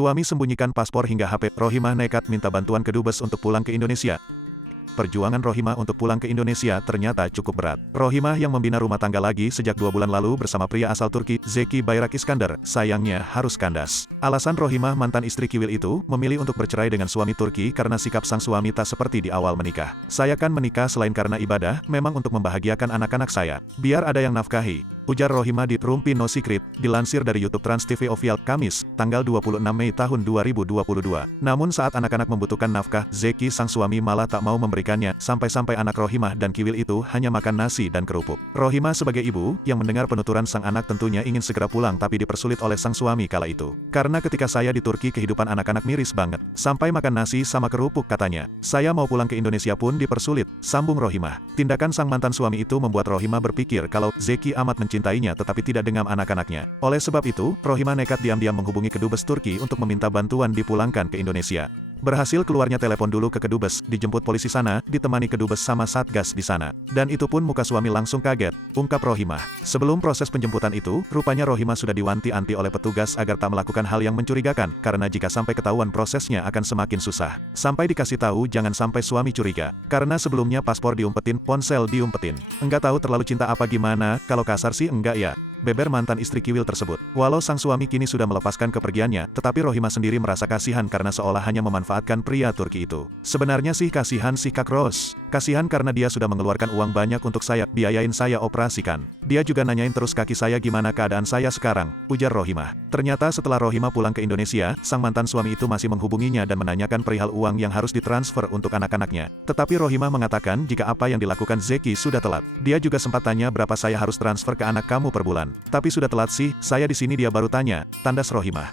Suami sembunyikan paspor hingga HP. Rohimah nekat minta bantuan ke dubes untuk pulang ke Indonesia. Perjuangan Rohimah untuk pulang ke Indonesia ternyata cukup berat. Rohimah yang membina rumah tangga lagi sejak 2 bulan lalu bersama pria asal Turki, Zeki Bayrak Iskandar, sayangnya harus kandas. Alasan Rohimah mantan istri Kiwil itu, memilih untuk bercerai dengan suami Turki karena sikap sang suami tak seperti di awal menikah. Saya kan menikah selain karena ibadah, memang untuk membahagiakan anak-anak saya. Biar ada yang nafkahi, ujar Rohimah di Rumpi No Secret, dilansir dari YouTube Trans TV Official, Kamis, tanggal 26 Mei tahun 2022. Namun saat anak-anak membutuhkan nafkah, Zeki sang suami malah tak mau memberikan sampai-sampai anak Rohimah dan Kiwil itu hanya makan nasi dan kerupuk. Rohimah sebagai ibu, yang mendengar penuturan sang anak tentunya ingin segera pulang tapi dipersulit oleh sang suami kala itu. Karena ketika saya di Turki kehidupan anak-anak miris banget. Sampai makan nasi sama kerupuk katanya. Saya mau pulang ke Indonesia pun dipersulit, sambung Rohimah. Tindakan sang mantan suami itu membuat Rohimah berpikir kalau Zeki amat mencintainya tetapi tidak dengan anak-anaknya. Oleh sebab itu, Rohimah nekat diam-diam menghubungi kedubes Turki untuk meminta bantuan dipulangkan ke Indonesia. Berhasil keluarnya telepon dulu ke kedubes, dijemput polisi sana, ditemani kedubes sama satgas di sana. Dan itu pun muka suami langsung kaget, ungkap Rohimah. Sebelum proses penjemputan itu, rupanya Rohimah sudah diwanti-wanti oleh petugas agar tak melakukan hal yang mencurigakan, karena jika sampai ketahuan prosesnya akan semakin susah. Sampai dikasih tahu jangan sampai suami curiga, karena sebelumnya paspor diumpetin, ponsel diumpetin. Enggak tahu terlalu cinta apa gimana, kalau kasar sih enggak ya, beber mantan istri Kiwil tersebut. Walau sang suami kini sudah melepaskan kepergiannya, tetapi Rohimah sendiri merasa kasihan karena seolah hanya memanfaatkan pria Turki itu. Sebenarnya sih kasihan si Kak Ros. Kasihan karena dia sudah mengeluarkan uang banyak untuk saya, biayain saya operasikan. Dia juga nanyain terus kaki saya gimana keadaan saya sekarang, ujar Rohimah. Ternyata setelah Rohimah pulang ke Indonesia, sang mantan suami itu masih menghubunginya dan menanyakan perihal uang yang harus ditransfer untuk anak-anaknya. Tetapi Rohimah mengatakan jika apa yang dilakukan Zeki sudah telat. Dia juga sempat tanya berapa saya harus transfer ke anak kamu per bulan. Tapi sudah telat sih, saya di sini dia baru tanya, tandas Rohimah.